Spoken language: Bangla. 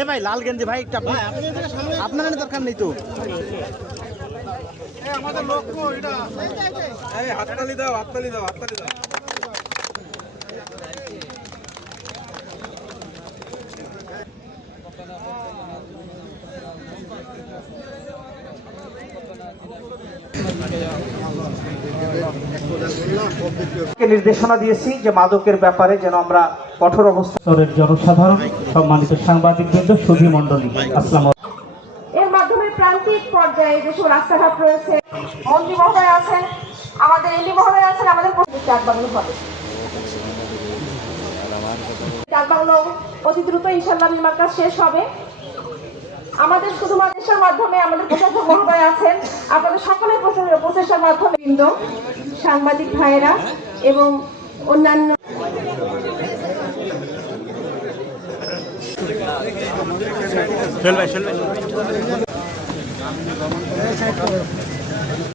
এ ভাই লাল গেঞ্জি ভাই একটা আপনার দরকার নেই তো। আমাদের লক্ষ্য এটা। হাততালি দাও, হাততালি দাও, হাততালি দাও। নির্দেশনা দিয়েছি যে মাদকের ব্যাপারে যেন আমরা কঠোর অবস্থানের জনসাধারণ, সম্মানিত সাংবাদিকবৃন্দ, সুধী মণ্ডলী, আসসালামু আলাইকুম। এর মাধ্যমে প্রান্তিক পর্যায়ে যেসব রাস্তাঘাট রয়েছে, মন্ত্রী মহোদয় আছেন, আমাদের এমপি মহোদয় আছেন, আমাদের ডাকবাংলো হবে। ডাকবাংলো অতি দ্রুত ইনশাআল্লাহ নির্মাণ কাজ শেষ হবে। আমাদের শুধুমাত্র দেশের মাধ্যমে আমাদের প্রশাসক মহোদয় আছেন, আপনাদের সকলের প্রচেষ্টার মাধ্যমে সাংবাদিক ভাইয়েরা এবং অন্যান্য চল ভাই